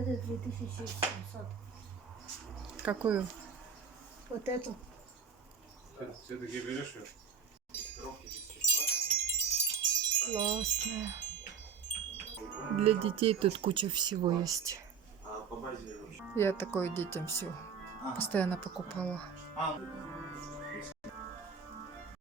это 2700. Какую? Вот эту. Все-таки берешь ее? Коробки без чехла. Классная. Для детей тут куча всего есть. А по базе вообще? Я такое детям все постоянно покупала.